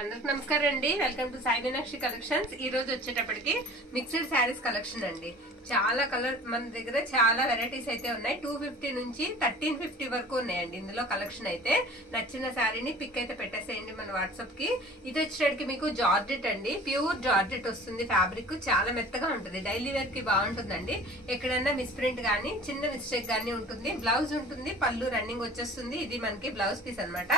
అందరికి నమస్కారం అండి. Welcome to Sai Meenakshi collections. ఈ రోజు వచ్చేటప్పటికి మిక్స్డ్ శారీస్ కలెక్షన్ అండి. చాలా కలర్ మన దగ్గర చాలా వెరైటీస్ అయితే ఉన్నాయి. 250 నుంచి 1350 వరకు ఉన్నాయండి ఇందులో కలెక్షన్. అయితే నచ్చిన శారీని పిక్ అయితే పెట్టేసేయండి మన వాట్సాప్ కి. ఇది వచ్చేటప్పటికి మీకు జార్జెట్ అండి, ప్యూర్ జార్జెట్ వస్తుంది. ఫ్యాబ్రిక్ చాలా మెత్తగా ఉంటుంది, డైలీ వేర్ కి బాగుంటుందండి. ఎక్కడన్నా మిస్ప్రింట్ గానీ చిన్న మిస్టేక్ గానీ ఉంటుంది. బ్లౌజ్ ఉంటుంది, పళ్ళు రన్నింగ్ వచ్చేస్తుంది. ఇది మనకి బ్లౌజ్ పీస్ అన్నమాట.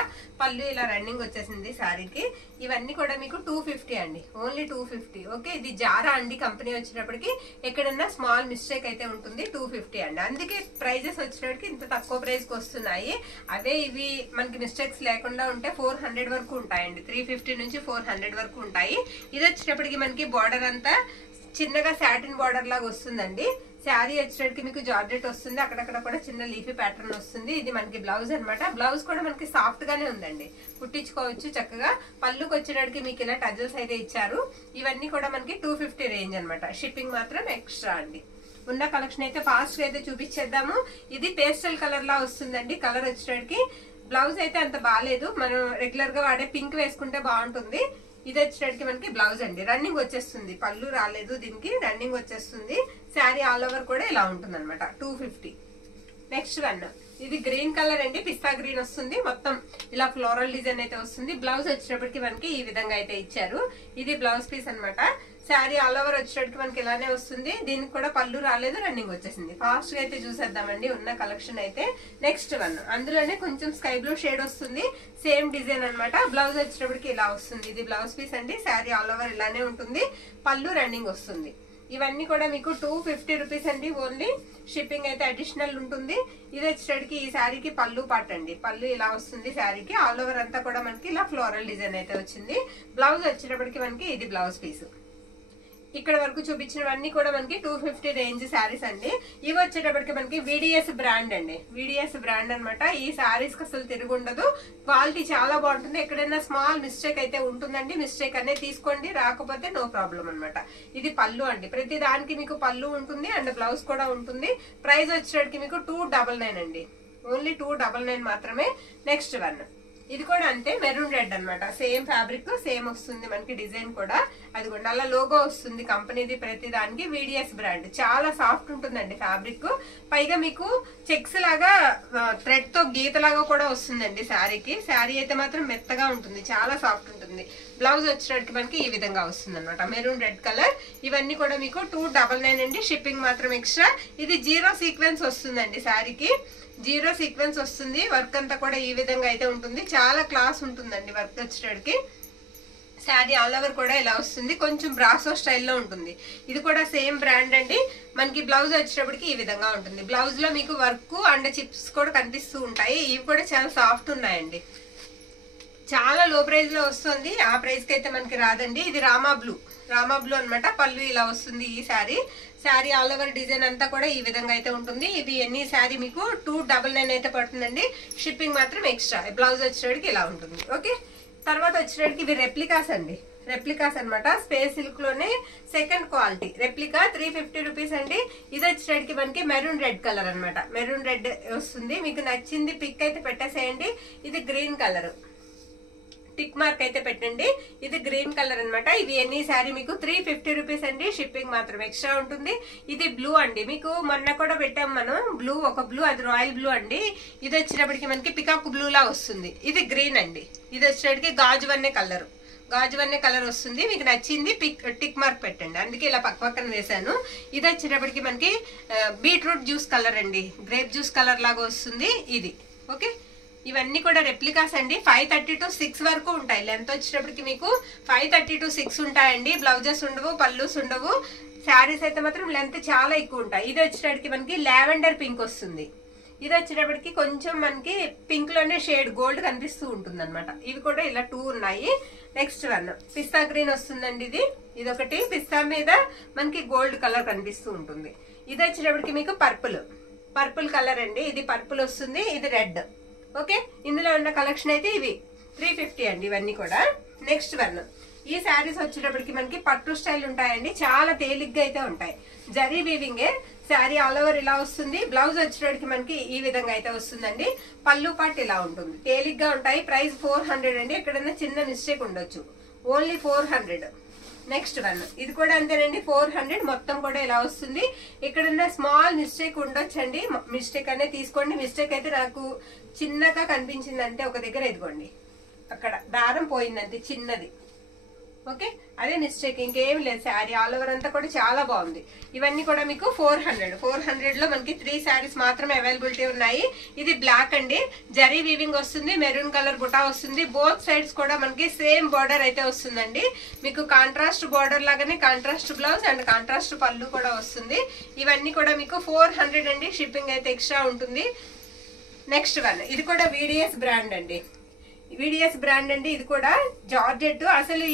పళ్ళు ఇలా రన్నింగ్ వచ్చేసింది శారీకి. ఇవన్నీ కూడా మీకు 250 అండి, ఓన్లీ 250. ఓకే, ఇది జారా అండి కంపెనీ. వచ్చేటప్పటికి ఎక్కడన్నా స్మాల్ మిస్టేక్ అయితే ఉంటుంది. 250 అండి. అందుకే ప్రైజెస్ వచ్చేటప్పటికి ఇంత తక్కువ ప్రైస్ కి వస్తున్నాయి. అదే ఇవి మనకి మిస్టేక్స్ లేకుండా ఉంటే 400 వరకు ఉంటాయండి. 350 నుంచి 400 వరకు ఉంటాయి. ఇది వచ్చేటప్పటికి మనకి బార్డర్ అంతా చిన్నగా సాటిన్ బార్డర్ లాగా వస్తుందండి. శారీ వచ్చేటప్పటికి మీకు జార్జెట్ వస్తుంది, అక్కడక్కడ కూడా చిన్న లీఫీ ప్యాటర్న్ వస్తుంది. ఇది మనకి బ్లౌజ్ అనమాట. బ్లౌజ్ కూడా మనకి సాఫ్ట్ గానే ఉందండి, కుట్టించుకోవచ్చు చక్కగా. పళ్ళుకి వచ్చేటప్పటికి మీకు ఇలా టజల్స్ అయితే ఇచ్చారు. ఇవన్నీ కూడా మనకి 250 రేంజ్ అనమాట. షిప్పింగ్ మాత్రం ఎక్స్ట్రా అండి. ఉన్న కలెక్షన్ అయితే ఫాస్ట్ గా అయితే చూపించేద్దాము. ఇది పేస్టల్ కలర్ లా వస్తుందండి. కలర్ వచ్చేటప్పటికి బ్లౌజ్ అయితే అంత బాగాలేదు, మనం రెగ్యులర్ గా వాడే పింక్ వేసుకుంటే బాగుంటుంది. ఇది వచ్చేటప్పటికి మనకి బ్లౌజ్ అండి, రన్నింగ్ వచ్చేస్తుంది. పళ్ళు రాలేదు దీనికి, రన్నింగ్ వచ్చేస్తుంది. శారీ ఆల్ ఓవర్ కూడా ఇలా ఉంటుంది అనమాట. 250. నెక్స్ట్ వన్, ఇది గ్రీన్ కలర్ అండి, పిస్తా గ్రీన్ వస్తుంది. మొత్తం ఇలా ఫ్లోరల్ డిజైన్ అయితే వస్తుంది. బ్లౌజ్ వచ్చేటప్పటికి మనకి ఈ విధంగా అయితే ఇచ్చారు. ఇది బ్లౌజ్ పీస్ అనమాట. శారీ ఆల్ ఓవర్ వచ్చేటప్పటికి మనకి ఇలానే వస్తుంది. దీనికి కూడా పళ్ళు రాలేదు, రన్నింగ్ వచ్చేసింది. ఫాస్ట్ గా అయితే చూసేద్దామండి ఉన్న కలెక్షన్ అయితే. నెక్స్ట్ వన్, అందులోనే కొంచెం స్కై బ్లూ షేడ్ వస్తుంది, సేమ్ డిజైన్ అనమాట. బ్లౌజ్ వచ్చేటప్పటికి ఇలా వస్తుంది. ఇది బ్లౌజ్ పీస్ అండి. శారీ ఆల్ ఓవర్ ఇలానే ఉంటుంది, పళ్ళు రన్నింగ్ వస్తుంది. ఇవన్నీ కూడా మీకు 250 రూపీస్ అండి ఓన్లీ. షిప్పింగ్ అయితే అడిషనల్ ఉంటుంది. ఇది వచ్చేటప్పటికి ఈ శారీకి పళ్ళు పార్ట్ అండి. పళ్ళు ఇలా వస్తుంది శారీకి. ఆల్ ఓవర్ అంతా కూడా మనకి ఇలా ఫ్లోరల్ డిజైన్ అయితే వచ్చింది. బ్లౌజ్ వచ్చేటప్పటికి మనకి ఇది బ్లౌజ్ పీస్. ఇక్కడ వరకు చూపించినవన్నీ కూడా మనకి 250 రేంజ్ శారీస్ అండి. ఇవి వచ్చేటప్పటికి మనకి విడిఎస్ బ్రాండ్ అండి. విడిఎస్ బ్రాండ్ అనమాట. ఈ శారీస్ కి అసలు తిరుగుండదు, క్వాలిటీ చాలా బాగుంటుంది. ఎక్కడైనా స్మాల్ మిస్టేక్ అయితే ఉంటుందండి, మిస్టేక్ అనేది తీసుకోండి, రాకపోతే నో ప్రాబ్లం అనమాట. ఇది పళ్ళు అండి. ప్రతి దానికి మీకు పళ్ళు ఉంటుంది అండ్ బ్లౌజ్ కూడా ఉంటుంది. ప్రైస్ వచ్చేటప్పటికి మీకు 299 అండి, ఓన్లీ 299 మాత్రమే. నెక్స్ట్ వన్, ఇది కూడా అంతే, మెరూన్ రెడ్ అనమాట. సేమ్ ఫ్యాబ్రిక్, సేమ్ వస్తుంది మనకి డిజైన్ కూడా. అది కూడా అలా లోగో వస్తుంది కంపెనీది ప్రతి దానికి. VDS brand. చాలా సాఫ్ట్ ఉంటుందండి ఫ్యాబ్రిక్. పైగా మీకు చెక్స్ లాగా థ్రెడ్ తో గీత లాగా కూడా వస్తుందండి శారీకి. శారీ అయితే మాత్రం మెత్తగా ఉంటుంది, చాలా సాఫ్ట్ ఉంటుంది. బ్లౌజ్ వచ్చేటప్పటికి మనకి ఈ విధంగా వస్తుంది అనమాట, మెరూన్ రెడ్ కలర్. ఇవన్నీ కూడా మీకు 299 అండి. షిప్పింగ్ మాత్రం ఎక్స్ట్రా. ఇది 0 సీక్వెన్స్ వస్తుందండి శారీకి. 0 సీక్వెన్స్ వస్తుంది. వర్క్ అంతా కూడా ఈ విధంగా అయితే ఉంటుంది. చాలా క్లాస్ ఉంటుందండి వర్క్ వచ్చేటప్పటికి. శారీ ఆల్ ఓవర్ కూడా ఇలా వస్తుంది, కొంచెం బ్రాసో స్టైల్లో ఉంటుంది. ఇది కూడా సేమ్ బ్రాండ్ అండి. మనకి బ్లౌజ్ వచ్చేటప్పటికి ఈ విధంగా ఉంటుంది. బ్లౌజ్ లో మీకు వర్క్ అండ్ చిప్స్ కూడా కనిపిస్తూ ఉంటాయి. ఇవి కూడా చాలా సాఫ్ట్ ఉన్నాయండి. చాలా లో ప్రైస్ లో వస్తుంది, ఆ ప్రైస్ కి అయితే మనకి రాదండి. ఇది రామా బ్లూ, రామా బ్లూ అనమాట. పళ్ళు ఇలా వస్తుంది ఈ sari. Sari all over design అంతా కూడా ఈ విధంగా అయితే ఉంటుంది. ఇది ఎన్ని శారీ మీకు 299 అయితే పడుతుందండి. షిప్పింగ్ మాత్రం ఎక్స్ట్రా. బ్లౌజ్ వచ్చేటప్పటికి ఇలా ఉంటుంది. ఓకే, తర్వాత వచ్చేటప్పటికి ఇవి రెప్లికాస్ అండి. రెప్లికాస్ అనమాట. స్పేస్ సిల్క్ లోనే సెకండ్ క్వాలిటీ రెప్లికా. 350 రూపీస్ అండి. ఇది వచ్చేటప్పటికి మనకి మెరూన్ రెడ్ కలర్ అనమాట. మెరూన్ రెడ్ వస్తుంది. మీకు నచ్చింది పిక్ అయితే పెట్టేసేయండి. ఇది గ్రీన్ కలర్, టిక్ మార్క్ అయితే పెట్టండి. ఇది గ్రీన్ కలర్ అనమాట. ఇది ఎన్ని శారీ మీకు 350 రూపీస్ అండి. షిప్పింగ్ మాత్రం ఎక్స్ట్రా ఉంటుంది. ఇది బ్లూ అండి, మీకు మొన్న కూడా పెట్టాం మనం బ్లూ, ఒక బ్లూ, అది రాయల్ బ్లూ అండి. ఇది వచ్చేటప్పటికి మనకి పికాక్ బ్లూ లా వస్తుంది. ఇది గ్రీన్ అండి. ఇది వచ్చేటప్పటికి గాజు వన్నే కలర్, గాజు వన్నే కలర్ వస్తుంది. మీకు నచ్చింది టిక్ మార్క్ పెట్టండి, అందుకే ఇలా పక్క పక్కన వేసాను. ఇది వచ్చేటప్పటికి మనకి బీట్రూట్ జ్యూస్ కలర్ అండి, గ్రేప్ జ్యూస్ కలర్ లాగా వస్తుంది ఇది. ఓకే, ఇవన్నీ కూడా రెప్లికాస్ అండి. 530 to 6 వరకు ఉంటాయి. లెంత్ వచ్చేటప్పటికి మీకు 530 to 6 ఉంటాయండి. బ్లౌజెస్ ఉండవు, పళ్ళుస్ ఉండవు. శారీస్ అయితే మాత్రం లెంత్ చాలా ఎక్కువ ఉంటాయి. ఇది వచ్చేటప్పటికి మనకి లావెండర్ పింక్ వస్తుంది. ఇది వచ్చేటప్పటికి కొంచెం మనకి పింక్ లోనే షేడ్ గోల్డ్ కనిపిస్తూ ఉంటుంది అనమాట. ఇవి కూడా ఇలా 2 ఉన్నాయి. నెక్స్ట్ వన్, పిస్తా గ్రీన్ వస్తుందండి. ఇదొకటి పిస్తా మీద మనకి గోల్డ్ కలర్ కనిపిస్తూ ఉంటుంది. ఇది వచ్చేటప్పటికి మీకు పర్పుల్ కలర్ అండి. ఇది పర్పుల్ వస్తుంది, ఇది రెడ్. ఓకే, ఇందులో ఉన్న కలెక్షన్ అయితే ఇవి 350 అండి ఇవన్నీ కూడా. నెక్స్ట్ వన్, ఈ శారీస్ వచ్చేటప్పటికి మనకి పట్టు స్టైల్ ఉంటాయండి. చాలా తేలిగ్గా అయితే ఉంటాయి. జరీ వీవింగే శారీ ఆల్ ఓవర్ ఇలా వస్తుంది. బ్లౌజ్ వచ్చేటికి మనకి ఈ విధంగా అయితే వస్తుందండి. పళ్ళు పాటు ఇలా ఉంటుంది, తేలిగ్గా ఉంటాయి. ప్రైస్ 400 అండి. ఎక్కడైనా చిన్న మిస్టేక్ ఉండొచ్చు, ఓన్లీ 400. నెక్స్ట్ వన్, ఇది కూడా అంతేనండి, 400. మొత్తం కూడా ఇలా వస్తుంది. ఎక్కడన్నా స్మాల్ మిస్టేక్ ఉండొచ్చండి, మిస్టేక్ అనేది తీసుకోండి. మిస్టేక్ అయితే నాకు చిన్నగా కనిపించిందంటే ఒక దగ్గర ఎదుకోండి, అక్కడ దారం పోయిందంటే చిన్నది, ఓకే, అదే మిస్టేక్, ఇంకేం లేదు. శారీ ఆల్ ఓవర్ అంతా కూడా చాలా బాగుంది. ఇవన్నీ కూడా మీకు 400 లో మనకి 3 శారీస్ మాత్రమే అవైలబిలిటీ ఉన్నాయి. ఇది బ్లాక్ అండి, జరీ వీవింగ్ వస్తుంది, మెరూన్ కలర్ బుటా వస్తుంది. బోత్ సైడ్స్ కూడా మనకి సేమ్ బార్డర్ అయితే వస్తుందండి. మీకు కాంట్రాస్ట్ బార్డర్ లాగానే కాంట్రాస్ట్ బ్లౌజ్ అండ్ కాంట్రాస్ట్ పళ్ళు కూడా వస్తుంది. ఇవన్నీ కూడా మీకు 400 అండి. షిప్పింగ్ అయితే ఎక్స్ట్రా ఉంటుంది. నెక్స్ట్ వన్, ఇది కూడా VDS బ్రాండ్ అండి. VDS బ్రాండ్ అండి. ఇది కూడా జార్జెట్. అసలు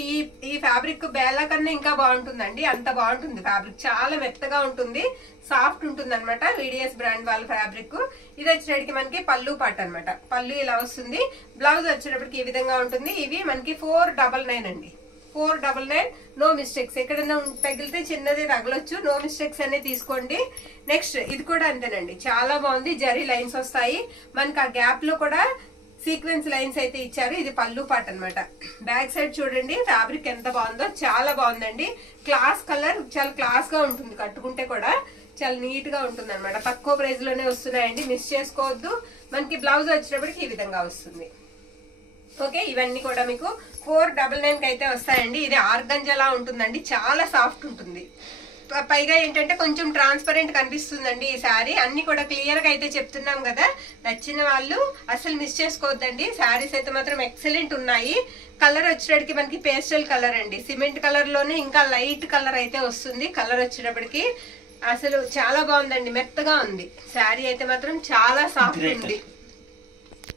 ఈ ఫ్యాబ్రిక్ బేలా కన్నా ఇంకా బాగుంటుందండి, అంత బాగుంటుంది ఫ్యాబ్రిక్. చాలా మెత్తగా ఉంటుంది, సాఫ్ట్ ఉంటుంది అనమాట. VDS బ్రాండ్ వాళ్ళ ఫ్యాబ్రిక్. ఇది వచ్చేటికి మనకి పళ్ళు పాట అనమాట. పళ్ళు ఇలా వస్తుంది. బ్లౌజ్ వచ్చేటప్పటికి ఈ విధంగా ఉంటుంది. ఇవి మనకి 499 అండి. 499, నో మిస్టేక్స్. ఎక్కడైనా తగిలితే చిన్నది తగలొచ్చు, నో మిస్టేక్స్ అనేది తీసుకోండి. నెక్స్ట్ ఇది కూడా అంతేనండి, చాలా బాగుంది. జరీ లైన్స్ వస్తాయి మనకి, ఆ గ్యాప్ లో కూడా సీక్వెన్స్ లైన్స్ అయితే ఇచ్చారు. ఇది పళ్ళు పాట అనమాట. బ్యాక్ సైడ్ చూడండి ఫ్యాబ్రిక్ ఎంత బాగుందో, చాలా బాగుందండి. క్లాస్ కలర్, చాలా క్లాస్ గా ఉంటుంది, కట్టుకుంటే కూడా చాలా నీట్ గా ఉంటుంది అనమాట. తక్కువ ప్రైస్ లోనే వస్తున్నాయండి, మిస్ చేసుకోవద్దు. మనకి బ్లౌజ్ వచ్చేటప్పటికి ఈ విధంగా వస్తుంది. ఓకే, ఇవన్నీ కూడా మీకు 499 కి అయితే వస్తాయండి. ఇది ఆర్గంజలా ఉంటుందండి, చాలా సాఫ్ట్ ఉంటుంది. పైగా ఏంటంటే కొంచెం ట్రాన్స్పరెంట్ కనిపిస్తుందండి ఈ శారీ. అన్ని కూడా క్లియర్ గా అయితే చెప్తున్నాం కదా, నచ్చిన వాళ్ళు అసలు మిస్ చేసుకోవద్దండి. శారీస్ అయితే మాత్రం ఎక్సలెంట్ ఉన్నాయి. కలర్ వచ్చేటప్పటికి మనకి పేస్టల్ కలర్ అండి, సిమెంట్ కలర్ లోనే ఇంకా లైట్ కలర్ అయితే వస్తుంది. కలర్ వచ్చేటప్పటికి అసలు చాలా బాగుందండి, మెత్తగా ఉంది. శారీ అయితే మాత్రం చాలా సాఫ్ట్ ఉంది,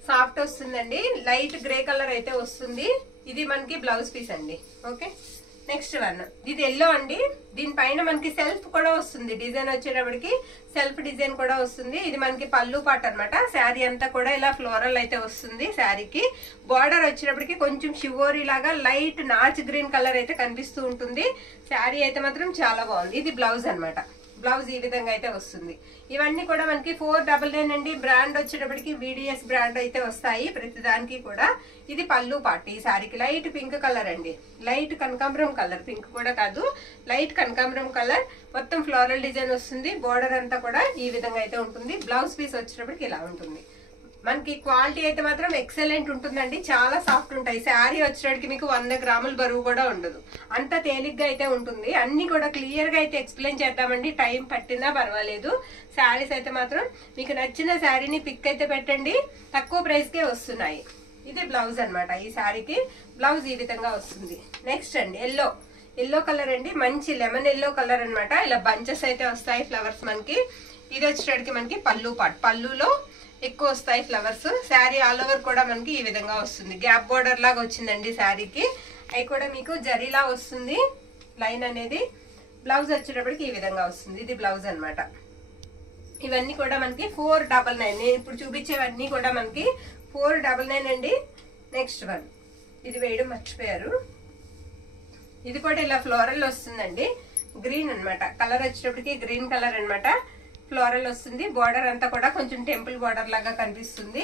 సాఫ్ట్ వస్తుందండి. లైట్ గ్రే కలర్ అయితే వస్తుంది. ఇది మనకి బ్లౌజ్ పీస్ అండి. ఓకే, నెక్స్ట్ వన్, ఇది ఎల్లో అండి. దీనిపైన మనకి సెల్ఫ్ కూడా వస్తుంది, డిజైన్ వచ్చేటప్పటికి సెల్ఫ్ డిజైన్ కూడా వస్తుంది. ఇది మనకి పళ్ళు పాట అనమాట. శారీ అంతా కూడా ఇలా ఫ్లోరల్ అయితే వస్తుంది. శారీకి బార్డర్ వచ్చేటప్పటికి కొంచెం షివోరీ లాగా లైట్ నాచ్ గ్రీన్ కలర్ అయితే కనిపిస్తూ ఉంటుంది. శారీ అయితే మాత్రం చాలా బాగుంది. ఇది బ్లౌజ్ అనమాట. బ్లౌజ్ ఈ విధంగా అయితే వస్తుంది. ఇవన్నీ కూడా మనకి 499 అండి. బ్రాండ్ వచ్చేటప్పటికి VDS బ్రాండ్ అయితే వస్తాయి ప్రతి దానికి కూడా. ఇది పళ్ళు పార్ట్. ఈ శారీకి లైట్ పింక్ కలర్ అండి, లైట్ కనకాంబరం కలర్, పింక్ కూడా కాదు, లైట్ కనకాంబరం కలర్. మొత్తం ఫ్లోరల్ డిజైన్ వస్తుంది. బోర్డర్ అంతా కూడా ఈ విధంగా అయితే ఉంటుంది. బ్లౌజ్ పీస్ వచ్చేటప్పటికి ఇలా ఉంటుంది. మనకి క్వాలిటీ అయితే మాత్రం ఎక్సలెంట్ ఉంటుందండి, చాలా సాఫ్ట్ ఉంటాయి. శారీ వచ్చేటికి మీకు 100 గ్రాముల బరువు కూడా ఉండదు, అంత తేలిగ్గా అయితే ఉంటుంది. అన్ని కూడా క్లియర్ గా అయితే ఎక్స్ప్లెయిన్ చేద్దామండి, టైం పట్టినా పర్వాలేదు. శారీస్ అయితే మాత్రం మీకు నచ్చిన శారీని పిక్ అయితే పెట్టండి, తక్కువ ప్రైస్ కే వస్తున్నాయి. ఇది బ్లౌజ్ అనమాట. ఈ శారీకి బ్లౌజ్ ఈ విధంగా వస్తుంది. నెక్స్ట్ అండి ఎల్లో కలర్ అండి, మంచి లెమన్ ఎల్లో కలర్ అనమాట. ఇలా బంచెస్ అయితే వస్తాయి ఫ్లవర్స్ మనకి. ఇది వచ్చేటికి మనకి పళ్ళు పార్ట్, పళ్ళులో ఎక్కువ వస్తాయి ఫ్లవర్స్. శారీ ఆల్ ఓవర్ కూడా మనకి ఈ విధంగా వస్తుంది. గ్యాప్ బోర్డర్ లాగా వచ్చిందండి శారీకి. అవి కూడా మీకు జరీలా వస్తుంది లైన్ అనేది. బ్లౌజ్ వచ్చేటప్పటికి ఈ విధంగా వస్తుంది. ఇది బ్లౌజ్ అనమాట. ఇవన్నీ కూడా మనకి 499. నేను ఇప్పుడు చూపించేవన్నీ కూడా మనకి 499 అండి. నెక్స్ట్ వన్, ఇది వేయడం మర్చిపోయారు. ఇది కూడా ఇలా ఫ్లోరల్ వస్తుందండి, గ్రీన్ అనమాట. కలర్ వచ్చేటప్పటికి గ్రీన్ కలర్ అనమాట. ఫ్లోరల్ వస్తుంది. బార్డర్ అంతా కూడా కొంచెం టెంపుల్ బార్డర్ లాగా కనిపిస్తుంది.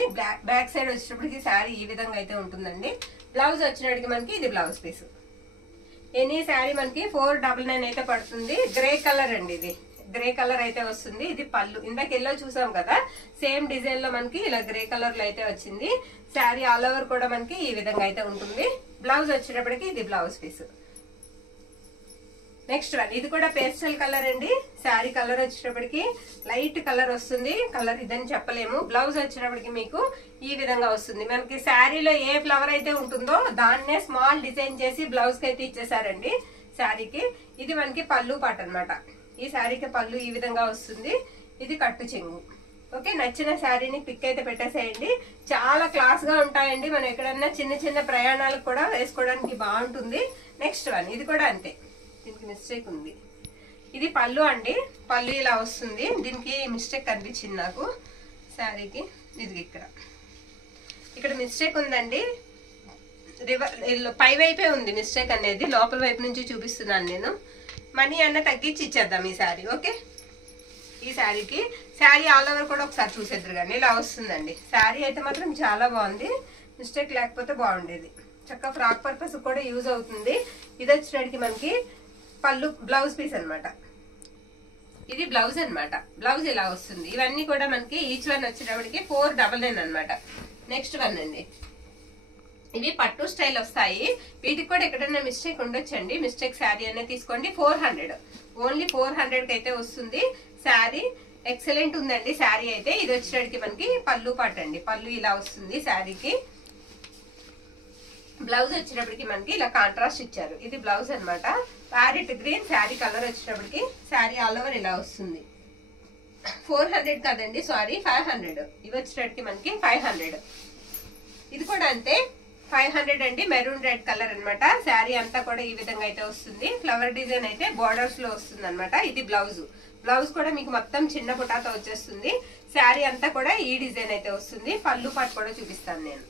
బ్యాక్ సైడ్ వచ్చేటప్పటికి శారీ ఈ విధంగా అయితే ఉంటుందండి. బ్లౌజ్ వచ్చినప్పటికి మనకి ఇది బ్లౌజ్ పీస్. ఎనీ శారీ మనకి 499 అయితే పడుతుంది. గ్రే కలర్ అండి, ఇది గ్రే కలర్ అయితే వస్తుంది. ఇది పళ్ళు. ఇందాక ఎల్లో చూసాం కదా, సేమ్ డిజైన్ లో మనకి ఇలా గ్రే కలర్ లో అయితే వచ్చింది. శారీ ఆల్ ఓవర్ కూడా మనకి ఈ విధంగా అయితే ఉంటుంది. బ్లౌజ్ వచ్చేటప్పటికి ఇది బ్లౌజ్ పీస్. నెక్స్ట్ వన్, ఇది కూడా పేస్టల్ కలర్ అండి. శారీ కలర్ వచ్చేటప్పటికి లైట్ కలర్ వస్తుంది. కలర్ ఇదని చెప్పలేము. బ్లౌజ్ వచ్చేటప్పటికి మీకు ఈ విధంగా వస్తుంది. మనకి శారీలో ఏ ఫ్లవర్ అయితే ఉంటుందో దాన్నే స్మాల్ డిజైన్ చేసి బ్లౌజ్ కి అయితే ఇచ్చేసారండి శారీకి. ఇది మనకి పళ్ళు పాట అనమాట. ఈ శారీకి పళ్ళు ఈ విధంగా వస్తుంది. ఇది కట్టు చెంగు. ఓకే, నచ్చిన శారీని పిక్ అయితే పెట్టేసేయండి. చాలా క్లాస్ గా ఉంటాయండి. మనం ఎక్కడన్నా చిన్న చిన్న ప్రయాణాలకు కూడా వేసుకోవడానికి బాగుంటుంది. నెక్స్ట్ వన్, ఇది కూడా అంతే, దీనికి మిస్టేక్ ఉంది. ఇది పళ్ళు అండి. పళ్ళు ఇలా వస్తుంది. దీనికి మిస్టేక్ కనిపించింది నాకు శారీకి. ఇది ఇక్కడ మిస్టేక్ ఉందండి. పై వైపే ఉంది మిస్టేక్ అనేది, లోపల వైపు నుంచి చూపిస్తున్నాను నేను. మనీ అన్న తగ్గించి ఇచ్చేద్దాం ఈ శారీ. ఓకే, ఈ శారీకి. శారీ ఆల్ ఓవర్ కూడా ఒకసారి చూసేద్దరు కానీ ఇలా వస్తుందండి. శారీ అయితే మాత్రం చాలా బాగుంది, మిస్టేక్ లేకపోతే బాగుండేది. చక్కగా ఫ్రాక్ పర్పస్ కూడా యూజ్ అవుతుంది. ఇది వచ్చేటికి మనకి పళ్ళు బ్లౌజ్ పీస్ అనమాట. ఇది బ్లౌజ్ అనమాట. బ్లౌజ్ ఇలా వస్తుంది. ఇవన్నీ కూడా మనకి ఈచ్ వన్ వచ్చేటప్పటికి 499 అనమాట. నెక్స్ట్ వన్ అండి, ఇవి పట్టు స్టైల్ వస్తాయి. వీటికి కూడా ఎక్కడైనా మిస్టేక్ ఉండొచ్చండి. మిస్టేక్ శారీ అనేది తీసుకోండి. 400, ఓన్లీ 400 అయితే వస్తుంది. శారీ ఎక్సలెంట్ ఉందండి శారీ అయితే. ఇది వచ్చేటికి మనకి పళ్ళు పాట అండి. పళ్ళు ఇలా వస్తుంది శారీకి. బ్లౌజ్ వచ్చేటప్పటికి మనకి ఇలా కాంట్రాస్ట్ ఇచ్చారు. ఇది బ్లౌజ్ అనమాట. ప్యారెట్ గ్రీన్ శారీ కలర్ వచ్చేటప్పటికి శారీ ఆల్ ఓవర్ ఇలా వస్తుంది. 400 కాదండి, సారీ 500. ఇవి వచ్చేటప్పటికి మనకి 500. ఇది కూడా అంతే 500 అండి. మెరూన్ రెడ్ కలర్ అనమాట. శారీ అంతా కూడా ఈ విధంగా అయితే వస్తుంది. ఫ్లవర్ డిజైన్ అయితే బోర్డర్స్ లో వస్తుంది అనమాట. ఇది బ్లౌజ్. బ్లౌజ్ కూడా మీకు మొత్తం చిన్న బుటాతో వచ్చేస్తుంది. శారీ అంతా కూడా ఈ డిజైన్ అయితే వస్తుంది. పళ్ళు పాటు కూడా చూపిస్తాను నేను.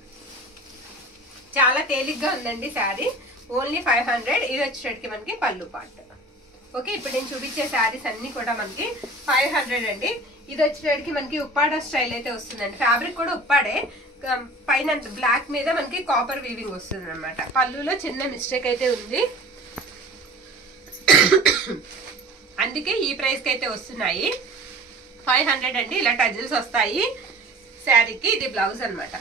చాలా తేలిగ్గా ఉందండి శారీ. ఓన్లీ 500. ఇది వచ్చేటికి మనకి పళ్ళు పార్ట్. ఓకే, ఇప్పుడు నేను చూపించే శారీస్ అన్ని కూడా మనకి 500 అండి. ఇది వచ్చేటికి మనకి ఉప్పాడ స్టైల్ అయితే వస్తుందండి. ఫ్యాబ్రిక్ కూడా ఉప్పాడే, పైన బ్లాక్ మీద మనకి కాపర్ వీవింగ్ వస్తుంది అనమాట. పళ్ళులో చిన్న మిస్టేక్ అయితే ఉంది, అందుకే ఈ ప్రైస్ కి అయితే వస్తున్నాయి. 500 అండి. ఇలా టజిల్స్ వస్తాయి శారీకి. ఇది బ్లౌజ్ అనమాట.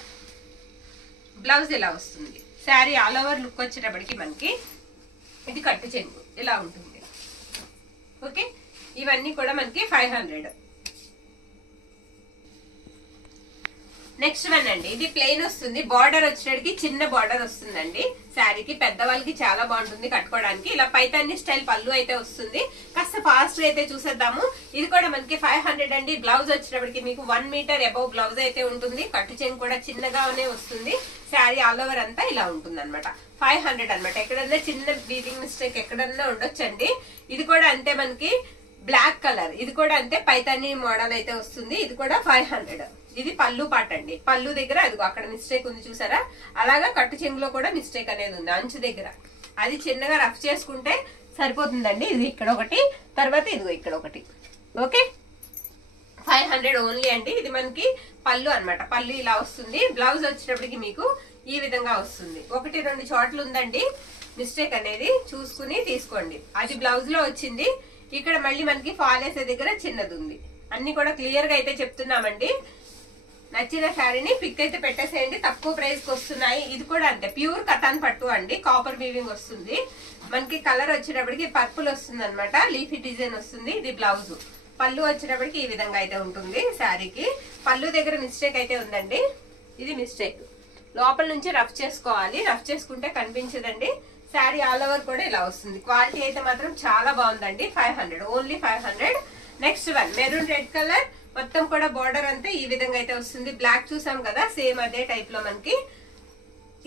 బ్లౌజ్ ఇలా వస్తుంది. శారీ ఆల్ ఓవర్ లుక్ వచ్చేటప్పటికి మనకి ఇది కట్టు చెంగు ఇలా ఉంటుంది. ఓకే, ఇవన్నీ కూడా మనకి 500. నెక్స్ట్ వన్ అండి, ఇది ప్లెయిన్ వస్తుంది. బార్డర్ వచ్చేటికి చిన్న బార్డర్ వస్తుందండి శారీకి. పెద్దవాళ్ళకి చాలా బాగుంటుంది కట్టుకోవడానికి. ఇలా పైతాని స్టైల్ పళ్ళు అయితే వస్తుంది. కాస్త ఫాస్ట్ అయితే చూసేద్దాము. ఇది కూడా మనకి 500 అండి. బ్లౌజ్ వచ్చేటప్పటికి మీకు 1 మీటర్ అబౌవ్ బ్లౌజ్ అయితే ఉంటుంది. కట్టు చెంగు కూడా చిన్నగానే వస్తుంది. శారీ ఆల్ ఓవర్ అంతా ఇలా ఉంటుంది అనమాట. 500 అనమాట. ఎక్కడన్నా చిన్న వీవింగ్ మిస్టేక్ ఎక్కడన్నా ఉండొచ్చండి. ఇది కూడా అంతే మనకి బ్లాక్ కలర్. ఇది కూడా అంతే పైతాని మోడల్ అయితే వస్తుంది. ఇది కూడా 500. ఇది పళ్ళు పాట అండి. పళ్ళు దగ్గర అదిగో అక్కడ మిస్టేక్ ఉంది చూసారా, అలాగా కట్టు చెంగులో కూడా మిస్టేక్ అనేది ఉంది అంచు దగ్గర. అది చిన్నగా రఫ్ చేసుకుంటే సరిపోతుందండి. ఇది ఇక్కడ ఒకటి, తర్వాత ఇదిగో ఇక్కడ ఒకటి. ఓకే, 500 ఓన్లీ అండి. ఇది మనకి పళ్ళు అనమాట. పళ్ళు ఇలా వస్తుంది. బ్లౌజ్ వచ్చేటప్పటికి మీకు ఈ విధంగా వస్తుంది. 1-2 చోట్ల ఉందండి మిస్టేక్ అనేది, చూసుకుని తీసుకోండి. అది బ్లౌజ్ లో వచ్చింది. ఇక్కడ మళ్ళీ మనకి ఫాల్ వేసే దగ్గర చిన్నది ఉంది. అన్ని కూడా క్లియర్ గా అయితే చెప్తున్నామండి. నచ్చిన శారీని పిక్ అయితే పెట్టేసేయండి. తక్కువ ప్రైస్ కి వస్తున్నాయి. ఇది కూడా అంతే ప్యూర్ కథాన్ పట్టు అండి. కాపర్ వీవింగ్ వస్తుంది. మనకి కలర్ వచ్చేటప్పటికి పర్పుల్ వస్తుంది అనమాట. లీఫీ డిజైన్ వస్తుంది. ఇది బ్లౌజ్. పళ్ళు వచ్చేటప్పటికి ఈ విధంగా అయితే ఉంటుంది శారీకి. పళ్ళు దగ్గర మిస్టేక్ అయితే ఉందండి. ఇది మిస్టేక్. లోపల నుంచి రఫ్ చేసుకోవాలి. రఫ్ చేసుకుంటే కనిపించదండి. శారీ ఆల్ ఓవర్ కూడా ఇలా వస్తుంది. క్వాలిటీ అయితే మాత్రం చాలా బాగుందండి. 500, only 500. Next one maroon red colour. మొత్తం కూడా బార్డర్ అంతా ఈ విధంగా అయితే వస్తుంది. బ్లాక్ చూసాం కదా, సేమ్ అదే టైప్ లో మనకి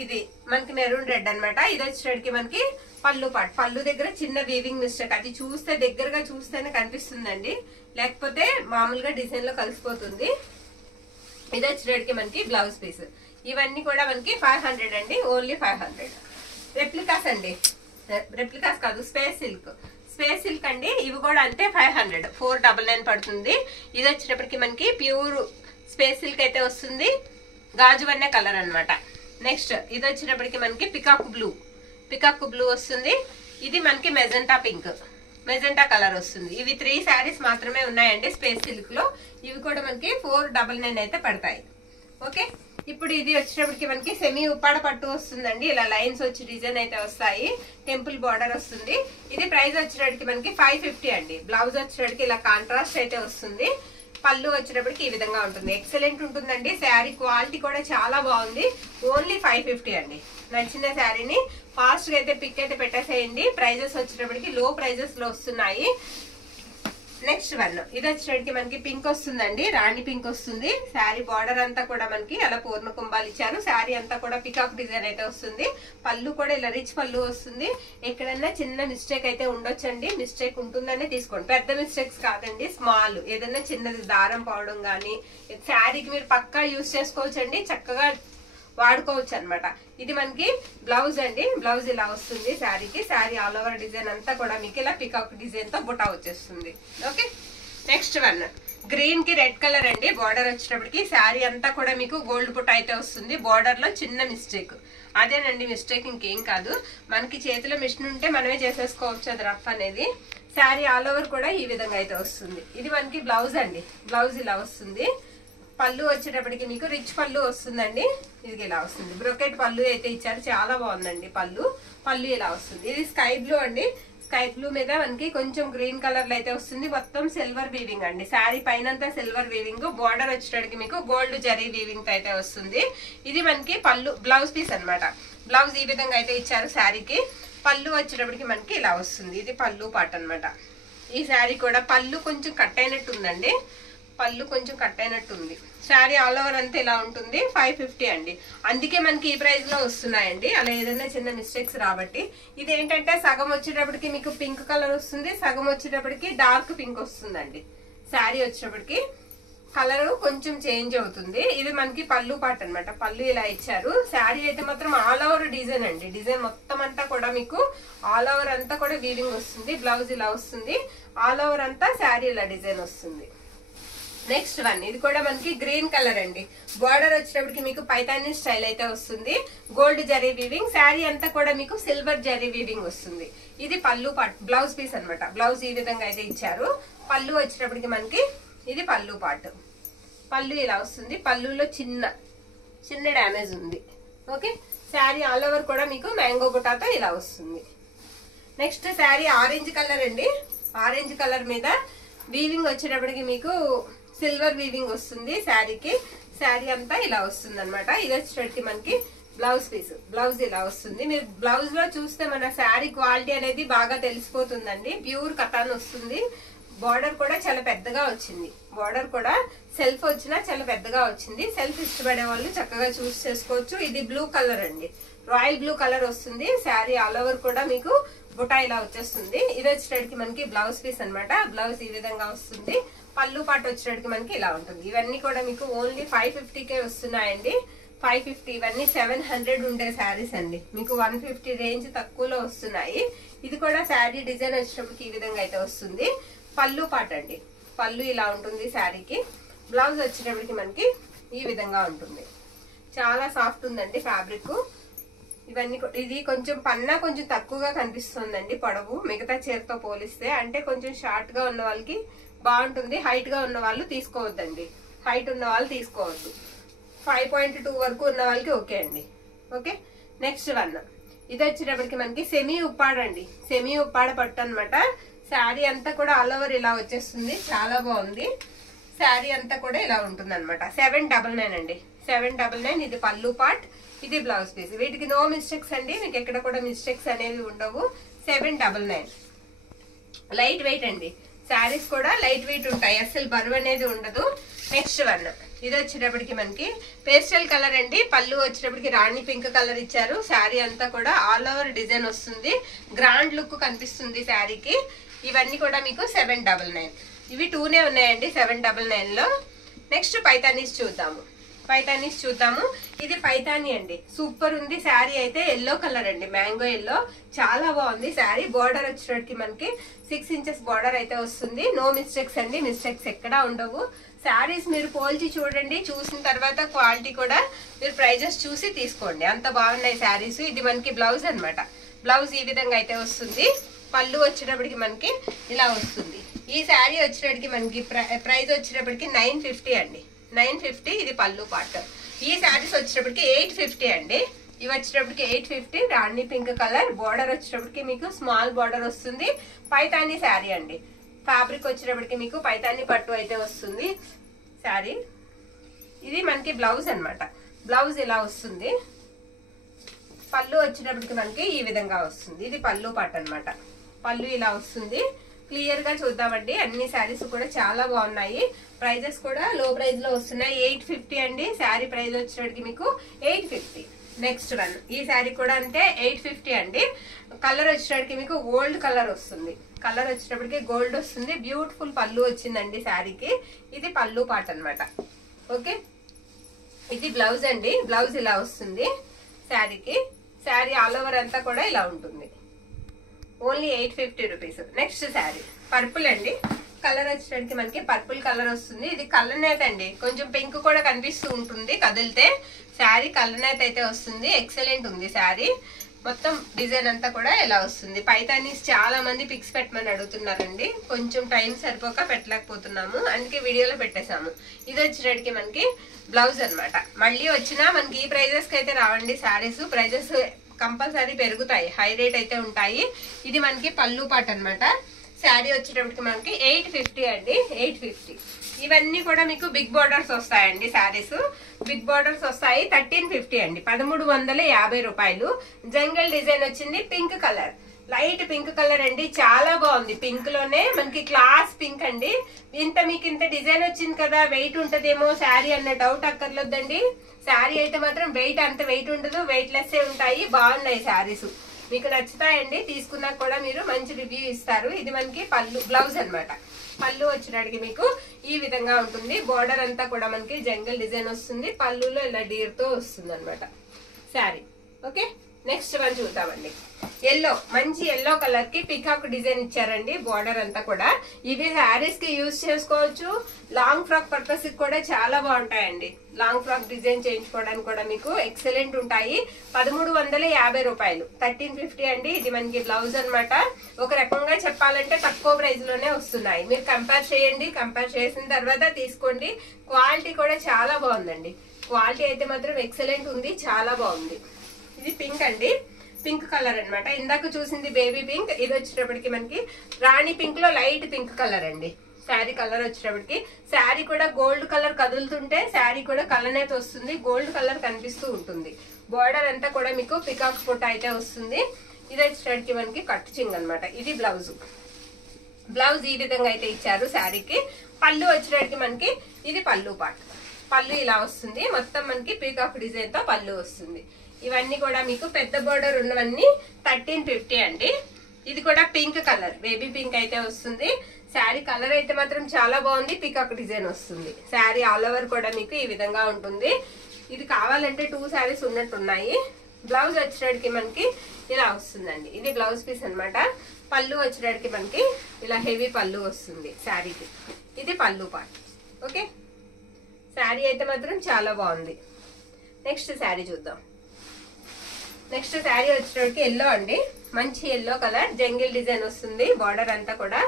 ఇది మనకి మెరూన్ రెడ్ అనమాట. ఇది వచ్చేటికి మనకి పళ్ళు పాట్. పళ్ళు దగ్గర చిన్న వీవింగ్ మిస్టేక్. అది చూస్తే దగ్గరగా చూస్తేనే కనిపిస్తుందండి, లేకపోతే మామూలుగా డిజైన్ లో కలిసిపోతుంది. ఇది వచ్చేటికి మనకి బ్లౌజ్ పీస్. ఇవన్నీ కూడా మనకి 500 అండి. ఓన్లీ 500. రెప్లికాస్ అండి, రెప్లికాస్ కాదు, స్పేస్ సిల్క్. స్పేస్ సిల్క్ అండి. ఇవి కూడా అంతే 500, 499 పడుతుంది. ఇది వచ్చేటప్పటికి మనకి ప్యూర్ స్పేస్ సిల్క్ అయితే వస్తుంది. గాజు వన్నె కలర్ అనమాట. నెక్స్ట్ ఇది వచ్చేటప్పటికి మనకి పికాక్ బ్లూ. పికాక్ బ్లూ వస్తుంది. ఇది మనకి మెజెంటా పింక్, మెజెంటా కలర్ వస్తుంది. ఇవి 3 శారీస్ మాత్రమే ఉన్నాయండి స్పేస్ సిల్క్ లో. ఇవి కూడా మనకి 499 అయితే పడతాయి. ఓకే, ఇప్పుడు ఇది వచ్చేటప్పటికి మనకి సెమీ ఉప్పాడ పట్టు వస్తుందండి. ఇలా లైన్స్ వచ్చి డిజైన్ అయితే వస్తాయి. టెంపుల్ బార్డర్ వస్తుంది. ఇది ప్రైస్ వచ్చేటప్పటికి మనకి 550 అండి. బ్లౌజ్ వచ్చేటప్పటికి ఇలా కాంట్రాస్ట్ అయితే వస్తుంది. పళ్ళు వచ్చేటప్పటికి ఈ విధంగా ఉంటుంది. ఎక్సలెంట్ ఉంటుందండి. శారీ క్వాలిటీ కూడా చాలా బాగుంది. ఓన్లీ 550 అండి. నచ్చిన శారీని ఫాస్ట్ గా అయితే పిక్ అయితే పెట్టేసేయండి. ప్రైజెస్ వచ్చేటప్పటికి లో ప్రైజెస్ లో వస్తున్నాయి. నెక్స్ట్ వన్ ఇది వచ్చేటికి మనకి పింక్ వస్తుందండి. రాణి పింక్ వస్తుంది. శారీ బార్డర్ అంతా కూడా మనకి అలా పూర్ణ కుంభాలు ఇచ్చారు. శారీ అంతా కూడా పికాక్ డిజైన్ అయితే వస్తుంది. పళ్ళు కూడా ఇలా రిచ్ పళ్ళు వస్తుంది. ఎక్కడన్నా చిన్న మిస్టేక్ అయితే ఉండొచ్చండి. మిస్టేక్ ఉంటుందనే తీసుకోండి. పెద్ద మిస్టేక్స్ కాదండి, స్మాల్ ఏదన్నా చిన్నది దారం పోవడం గానీ శారీకి మీరు పక్కా యూజ్ చేసుకోవచ్చండి. చక్కగా వాడుకోవచ్చు అనమాట. ఇది మనకి బ్లౌజ్ అండి. బ్లౌజ్ ఇలా వస్తుంది శారీకి. శారీ ఆల్ ఓవర్ డిజైన్ అంతా కూడా మీకు ఇలా పికాక్ డిజైన్ తో బుటా వచ్చేస్తుంది. ఓకే, నెక్స్ట్ వన్ గ్రీన్ కి రెడ్ కలర్ అండి. బార్డర్ వచ్చేటప్పటికి శారీ అంతా కూడా మీకు గోల్డ్ పుట్ అయితే వస్తుంది. బార్డర్ లో చిన్న మిస్టేక్, అదేనండి మిస్టేక్, ఇంకేం కాదు. మనకి చేతిలో మిషన్ ఉంటే మనమే చేసేసుకోవచ్చు అది రఫ్ అనేది. శారీ ఆల్ ఓవర్ కూడా ఈ విధంగా అయితే వస్తుంది. ఇది మనకి బ్లౌజ్ అండి. బ్లౌజ్ ఇలా వస్తుంది. పళ్ళు వచ్చేటప్పటికి మీకు రిచ్ పళ్ళు వస్తుందండి. ఇది ఇలా వస్తుంది. బ్రొకెట్ పళ్ళు అయితే ఇచ్చారు, చాలా బాగుందండి. పళ్ళు ఇలా వస్తుంది. ఇది స్కై బ్లూ అండి. స్కై బ్లూ మీద మనకి కొంచెం గ్రీన్ కలర్ లో అయితే వస్తుంది. మొత్తం సిల్వర్ వీవింగ్ అండి. శారీ పైనంతా సిల్వర్ వీవింగ్. బార్డర్ వచ్చేటప్పటికి మీకు గోల్డ్ జరీ వీవింగ్ తో అయితే వస్తుంది. ఇది మనకి పళ్ళు బ్లౌజ్ పీస్ అన్నమాట. బ్లౌజ్ ఈ విధంగా అయితే ఇచ్చారు శారీకి. పళ్ళు వచ్చేటప్పటికి మనకి ఇలా వస్తుంది. ఇది పళ్ళు పాట అన్నమాట. ఈ శారీ కూడా పళ్ళు కొంచెం కట్ అయినట్టు ఉందండి. పళ్ళు కొంచెం కట్ అయినట్టు ఉంది. శారీ ఆల్ ఓవర్ అంతా ఇలా ఉంటుంది. 550 అండి. అందుకే మనకి ఈ ప్రైస్ లో వస్తున్నాయండి. అలా ఏదైనా చిన్న మిస్టేక్స్ రాబట్టి. ఇది ఏంటంటే సగం వచ్చేటప్పటికి మీకు పింక్ కలర్ వస్తుంది, సగం వచ్చేటప్పటికి డార్క్ పింక్ వస్తుందండి. శారీ వచ్చేటప్పటికి కలర్ కొంచెం చేంజ్ అవుతుంది. ఇది మనకి పళ్ళు పాట అన్నమాట. పళ్ళు ఇలా ఇచ్చారు. శారీ అయితే మాత్రం ఆల్ ఓవర్ డిజైన్ అండి. డిజైన్ మొత్తం అంతా కూడా మీకు ఆల్ ఓవర్ అంతా కూడా వీవింగ్ వస్తుంది. బ్లౌజ్ ఇలా వస్తుంది. ఆల్ ఓవర్ అంతా శారీ ఇలా డిజైన్ వస్తుంది. నెక్స్ట్ వన్ ఇది కూడా మనకి గ్రీన్ కలర్ అండి. బార్డర్ వచ్చేటప్పటికి మీకు పైతానీ స్టైల్ అయితే వస్తుంది. Gold zari weaving. శారీ అంతా కూడా మీకు సిల్వర్ జరీ వీవింగ్ వస్తుంది. ఇది పళ్ళు పాట్ బ్లౌజ్ పీస్ అన్నమాట. బ్లౌజ్ ఈ విధంగా అయితే ఇచ్చారు. పళ్ళు వచ్చేటప్పటికి మనకి ఇది పళ్ళు పాట్. పళ్ళు ఇలా వస్తుంది. పళ్ళులో చిన్న డ్యామేజ్ ఉంది. ఓకే. శారీ ఆల్ ఓవర్ కూడా మీకు మ్యాంగో బుటాతో ఇలా వస్తుంది. నెక్స్ట్ శారీ ఆరెంజ్ కలర్ అండి. ఆరెంజ్ కలర్ మీద వీవింగ్ వచ్చేటప్పటికి మీకు సిల్వర్ వీవింగ్ వస్తుంది శారీకి. శారీ అంతా ఇలా వస్తుంది అనమాట. ఇది వచ్చేటప్పటికి మనకి బ్లౌజ్ పీస్. బ్లౌజ్ ఇలా వస్తుంది. మీరు బ్లౌజ్ లో చూస్తే మన శారీ క్వాలిటీ అనేది బాగా తెలిసిపోతుందండి. ప్యూర్ కటాన్ వస్తుంది. బార్డర్ కూడా చాలా పెద్దగా వచ్చింది. బార్డర్ కూడా సెల్ఫ్ వచ్చినా చాలా పెద్దగా వచ్చింది. సెల్ఫ్ ఇష్టపడే వాళ్ళు చక్కగా చూస్ చేసుకోవచ్చు. ఇది బ్లూ కలర్ అండి. రాయల్ బ్లూ కలర్ వస్తుంది. శారీ ఆల్ ఓవర్ కూడా మీకు బుటా ఇలా వచ్చేస్తుంది. ఇది వచ్చేటప్పటికి మనకి బ్లౌజ్ పీస్ అన్నమాట. బ్లౌజ్ ఈ విధంగా వస్తుంది. పళ్ళు పాటు వచ్చేటప్పటికి మనకి ఇలా ఉంటుంది. ఇవన్నీ కూడా మీకు ఓన్లీ 550కే వస్తున్నాయండి. 550. ఇవన్నీ 700 ఉండే శారీస్ అండి. మీకు 150 రేంజ్ తక్కువలో వస్తున్నాయి. ఇది కూడా శారీ డిజైన్ వచ్చేటప్పటికి ఈ విధంగా అయితే వస్తుంది. పళ్ళు పాట అండి. పళ్ళు ఇలా ఉంటుంది శారీకి. బ్లౌజ్ వచ్చేటప్పటికి మనకి ఈ విధంగా ఉంటుంది. చాలా సాఫ్ట్ ఉందండి ఫ్యాబ్రిక్. ఇవన్నీ ఇది కొంచెం పన్నా కొంచెం తక్కువగా కనిపిస్తుందండి పొడవు మిగతా చీరతో పోలిస్తే. అంటే కొంచెం షార్ట్ గా ఉన్న వాళ్ళకి బాగుంటుంది. హైట్ గా ఉన్న వాళ్ళు తీసుకోవద్దండి. హైట్ ఉన్న వాళ్ళు తీసుకోవద్దు. 5.2 వరకు ఉన్న వాళ్ళకి ఓకే అండి. ఓకే. నెక్స్ట్ వన్ ఇది వచ్చేటప్పటికి మనకి సెమీ ఉప్పాడ అండి. సెమీ ఉప్పాడ పట్టు అనమాట. శారీ అంతా కూడా ఆల్ ఓవర్ ఇలా వచ్చేస్తుంది. చాలా బాగుంది. శారీ అంతా కూడా ఇలా ఉంటుంది అనమాట. 799 అండి. 799. ఇది పళ్ళు పార్ట్, ఇది బ్లౌజ్ పీస్. వీటికి నో మిస్టేక్స్ అండి. మీకు ఎక్కడ కూడా మిస్టేక్స్ అనేవి ఉండవు. 799. లైట్ వెయిట్ అండి. శారీస్ కూడా లైట్ వెయిట్ ఉంటాయి. అసలు బరువు అనేది ఉండదు. నెక్స్ట్ వన్ ఇది వచ్చేటప్పటికి మనకి పేస్టల్ కలర్ అండి. పళ్ళు వచ్చేటప్పటికి రాణి పింక్ కలర్ ఇచ్చారు. శారీ అంతా కూడా ఆల్ ఓవర్ డిజైన్ వస్తుంది. గ్రాండ్ లుక్ కనిపిస్తుంది శారీకి. ఇవన్నీ కూడా మీకు 799. ఇవి 2నే ఉన్నాయండి 799 లో. నెక్స్ట్ పైతానీస్ చూద్దాము. ఇది పైతానీ అండి. సూపర్ ఉంది. శారీ అయితే ఎల్లో కలర్ అండి. Mango yellow. చాలా బాగుంది శారీ. బార్డర్ వచ్చేటప్పటికి మనకి 6 ఇంచెస్ బార్డర్ అయితే వస్తుంది. నో మిస్టేక్స్ అండి. మిస్టేక్స్ ఎక్కడా ఉండవు. శారీస్ మీరు పోల్చి చూడండి. చూసిన తర్వాత క్వాలిటీ కూడా మీరు ప్రైజెస్ చూసి తీసుకోండి. అంత బాగున్నాయి శారీస్. ఇది మనకి బ్లౌజ్ అన్నమాట. బ్లౌజ్ ఈ విధంగా అయితే వస్తుంది. పళ్ళు వచ్చేటప్పటికి మనకి ఇలా వస్తుంది. ఈ శారీ వచ్చేటప్పటికి మనకి ప్రైస్ వచ్చేటప్పటికి 950 అండి. 950. ఇది పళ్ళు పార్ట్. ఈ శారీస్ వచ్చేటప్పటికి 850 అండి. ఇవి వచ్చేటప్పటికి 850. రాణి పింక్ కలర్. బార్డర్ వచ్చేటప్పటికి మీకు స్మాల్ బార్డర్ వస్తుంది. పైతానీ శారీ అండి. ఫ్యాబ్రిక్ వచ్చేటప్పటికి మీకు పైతానీ పట్టు అయితే వస్తుంది శారీ. ఇది మనకి బ్లౌజ్ అన్నమాట. బ్లౌజ్ ఇలా వస్తుంది. పళ్ళు వచ్చేటప్పటికి మనకి ఈ విధంగా వస్తుంది. ఇది పళ్ళు పార్ట్ అన్నమాట. పళ్ళు ఇలా వస్తుంది. క్లియర్ గా చూద్దామండి. అన్ని శారీస్ కూడా చాలా బాగున్నాయి. ప్రైజెస్ కూడా లో ప్రైస్ లో వస్తున్నాయి. 850 అండి. శారీ ప్రైస్ వచ్చేటప్పటికి మీకు 850. నెక్స్ట్ వన్ ఈ శారీ కూడా అంతే 850 అండి. కలర్ వచ్చేటప్పటికి మీకు గోల్డ్ కలర్ వస్తుంది. కలర్ వచ్చేటప్పటికి గోల్డ్ వస్తుంది. బ్యూటిఫుల్ పళ్ళు వచ్చిందండి శారీకి. ఇది పళ్ళు పార్ట్ అన్నమాట. ఓకే. ఇది బ్లౌజ్ అండి. బ్లౌజ్ ఇలా వస్తుంది శారీకి. శారీ ఆల్ ఓవర్ అంతా కూడా ఇలా ఉంటుంది. Only 850 rupees. Next sari purple అండి. కలర్ వచ్చేసరికి మనకి పర్పుల్ కలర్ వస్తుంది. ఇది కలర్ నేత అండి, కొంచెం పింక్ కూడా కనిపిస్తూ ఉంటుంది కదిలితే. శారీ కలర్ నేత అయితే వస్తుంది, ఎక్సలెంట్ ఉంది శారీ. మొత్తం డిజైన్ అంతా కూడా ఇలా వస్తుంది. పైతానీస్ చాలా మంది పిక్స్ పెట్టమని అడుగుతున్నారండి, కొంచెం టైం సరిపోక పెట్టలేకపోతున్నాము, అందుకే వీడియోలో పెట్టేశాము. ఇది వచ్చేటప్పటికి మనకి బ్లౌజ్ అన్నమాట. మళ్ళీ వచ్చినా మనకి ఈ ప్రైజెస్ కి అయితే రావండి శారీస్, ప్రైజెస్ కంపల్సరీ పెరుగుతాయి, హై రేట్ అయితే ఉంటాయి. ఇది మనకి పళ్ళు పాట అన్నమాట. శారీ వచ్చేటప్పటికి మనకి 850 అండి, 850. ఇవన్నీ కూడా మీకు బిగ్ బోర్డర్స్ వస్తాయండి. శారీస్ బిగ్ బోర్డర్స్ వస్తాయి. 1350 అండి, 1350 రూపాయలు. జంగల్ డిజైన్ వచ్చింది, pink colour, light pink colour అండి, చాలా బాగుంది. పింక్ లోనే మనకి క్లాస్ పింక్ అండి. మీకు ఇంత డిజైన్ వచ్చింది కదా, వెయిట్ ఉంటదేమో శారీ అన్న డౌట్ అక్కర్లేదండి. శారీ అయితే మాత్రం వెయిట్ అంత వెయిట్ ఉండదు, వెయిట్ లెస్ ఉంటాయి. బాగున్నాయి శారీస్, మీకు నచ్చుతాయండి. తీసుకున్నా కూడా మీరు మంచి రివ్యూ ఇస్తారు. ఇది మనకి పళ్ళు బ్లౌజ్ అన్నమాట. పళ్ళు వచ్చినడికి మీకు ఈ విధంగా ఉంటుంది. బోర్డర్ అంతా కూడా మనకి జంగల్ డిజైన్ వస్తుంది, పళ్ళులో ఇలా డీర్ తో వస్తుంది అనమాట శారీ. ఓకే, నెక్స్ట్ వన్ చూద్దామండి. ఎల్లో, మంచి ఎల్లో కలర్ కి పికాక్ డిజైన్ ఇచ్చారండి. బోర్డర్ అంతా కూడా ఇవి శారీస్ కి యూజ్ చేసుకోవచ్చు. లాంగ్ ఫ్రాక్ పర్పస్ కి కూడా చాలా బాగుంటాయండి. లాంగ్ ఫ్రాక్ డిజైన్ చేయించుకోవడానికి కూడా మీకు ఎక్సలెంట్ ఉంటాయి. 1350 రూపాయలు, 1350 అండి. ఇది మనకి బ్లౌజ్ అన్నమాట. ఒక రకంగా చెప్పాలంటే తక్కువ ప్రైస్ లోనే వస్తున్నాయి. మీరు కంపేర్ చేయండి, కంపేర్ చేసిన తర్వాత తీసుకోండి. క్వాలిటీ కూడా చాలా బాగుందండి. క్వాలిటీ అయితే మాత్రం ఎక్సలెంట్ ఉంది, చాలా బాగుంది. ఇది పింక్ అండి, పింక్ కలర్ అన్నమాట. ఇందాక చూసింది బేబీ పింక్, ఇది వచ్చేటప్పటికి మనకి రాణి పింక్ లో లైట్ పింక్ కలర్ అండి. శారీ కలర్ వచ్చేటప్పటికి శారీ కూడా గోల్డ్ కలర్ కదులుతుంటే శారీ కూడా కలర్ అయితే వస్తుంది, గోల్డ్ కలర్ కనిపిస్తూ ఉంటుంది. బోర్డర్ అంతా కూడా మీకు పికాక్ ఫోటో అయితే వస్తుంది. ఇది వచ్చేటప్పటికి మనకి కట్ చింగ్ అనమాట. ఇది బ్లౌజ్. బ్లౌజ్ ఈ విధంగా అయితే ఇచ్చారు శారీకి. పళ్ళు వచ్చేటప్పటికి మనకి ఇది పళ్ళు పార్ట్. పళ్ళు ఇలా వస్తుంది, మొత్తం మనకి పీకాక్ డిజైన్ తో పళ్ళు వస్తుంది. ఇవన్నీ కూడా మీకు పెద్ద బోర్డర్ ఉన్నవన్నీ 1350 అండి. ఇది కూడా పింక్ కలర్, బేబీ పింక్ అయితే వస్తుంది. శారీ కలర్ అయితే మాత్రం చాలా బాగుంది, పీకాక్ డిజైన్ వస్తుంది. శారీ ఆల్ ఓవర్ కూడా మీకు ఈ విధంగా ఉంటుంది. ఇది కావాలంటే 2 శారీస్ ఉన్నట్టున్నాయి. బ్లౌజ్ వచ్చేటడికి మనకి ఇలా వస్తుందండి. ఇది బ్లౌజ్ పీస్ అన్నమాట. పళ్ళు వచ్చేటడికి మనకి ఇలా హెవీ పళ్ళు వస్తుంది శారీకి. ఇది పళ్ళు పార్ట్. ఓకే, శారీ అయితే మాత్రం చాలా బాగుంది. నెక్స్ట్ శారీ చూద్దాం. నెక్స్ట్ శారీ వచ్చేటప్పటికి ఎల్లో అండి, మంచి ఎల్లో కలర్, జంగిల్ డిజైన్ వస్తుంది. బార్డర్ అంతా కూడా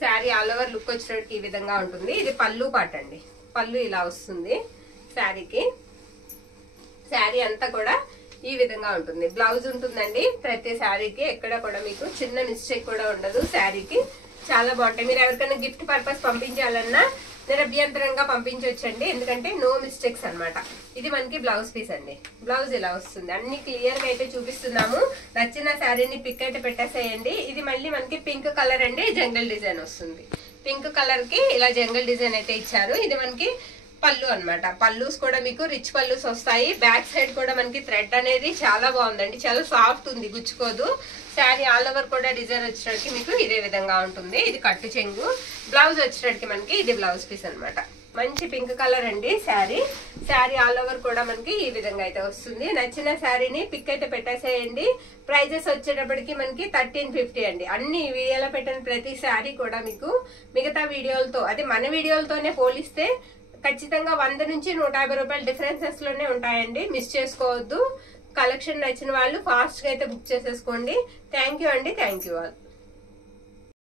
శారీ ఆల్ ఓవర్ లుక్ వచ్చేటప్పటికి ఈ విధంగా ఉంటుంది. ఇది పళ్ళు పార్ట్ అండి. పళ్ళు ఇలా వస్తుంది శారీకి. శారీ అంతా కూడా ఈ విధంగా ఉంటుంది. బ్లౌజ్ ఉంటుందండి ప్రతి శారీకి, ఎక్కడ కూడా మీకు చిన్న మిస్టేక్ కూడా ఉండదు. శారీకి చాలా బాగుంటాయి. మీరు ఎవరికైనా గిఫ్ట్ పర్పస్ పంపించాలన్నా నిరభ్యంతరంగా పంపించవచ్చండి, ఎందుకంటే నో మిస్టేక్స్ అన్నమాట. ఇది మనకి బ్లౌజ్ పీస్ అండి. బ్లౌజ్ ఇలా వస్తుంది. అన్ని క్లియర్ గా అయితే చూపిస్తున్నాము. నచ్చిన శారీని పిక్ అయితే పెట్టేసేయండి. ఇది మళ్ళీ మనకి పింక్ కలర్ అండి, జంగల్ డిజైన్ వస్తుంది. పింక్ కలర్ కి ఇలా జంగల్ డిజైన్ అయితే ఇచ్చారు. ఇది మనకి పళ్ళు అన్నమాట. పళ్ళుస్ కూడా మీకు రిచ్ పళ్ళుస్ వస్తాయి. బ్యాక్ సైడ్ కూడా మనకి థ్రెడ్ అనేది చాలా బాగుందండి, చాలా సాఫ్ట్ ఉంది, గుచ్చుకోదు. శారీ ఆల్ ఓవర్ కూడా డిజైన్ వచ్చేటప్పటికి మీకు ఇదే విధంగా ఉంటుంది. ఇది కట్టు చెంగు. బ్లౌజ్ వచ్చేటప్పటికి మనకి ఇది బ్లౌజ్ పీస్ అన్నమాట. మంచి పింక్ కలర్ అండి శారీ. శారీ ఆల్ ఓవర్ కూడా మనకి ఈ విధంగా అయితే వస్తుంది. నచ్చిన శారీని పిక్ అయితే పెట్టేసేయండి. ప్రైజెస్ వచ్చేటప్పటికి మనకి 1350 అండి. అన్ని వీడియోలో పెట్టిన ప్రతి శారీ కూడా మీకు మిగతా వీడియోలతో, అది మన వీడియోలతోనే పోలిస్తే ఖచ్చితంగా 100 నుంచి 150 రూపాయల డిఫరెన్సెస్ లోనే ఉంటాయండి. మిస్ చేసుకోవద్దు. కలెక్షన్ నచ్చిన వాళ్ళు ఫాస్ట్ గా అయితే బుక్ చేసేసుకోండి. థ్యాంక్ యూ అండి, థ్యాంక్ యూ ఆల్.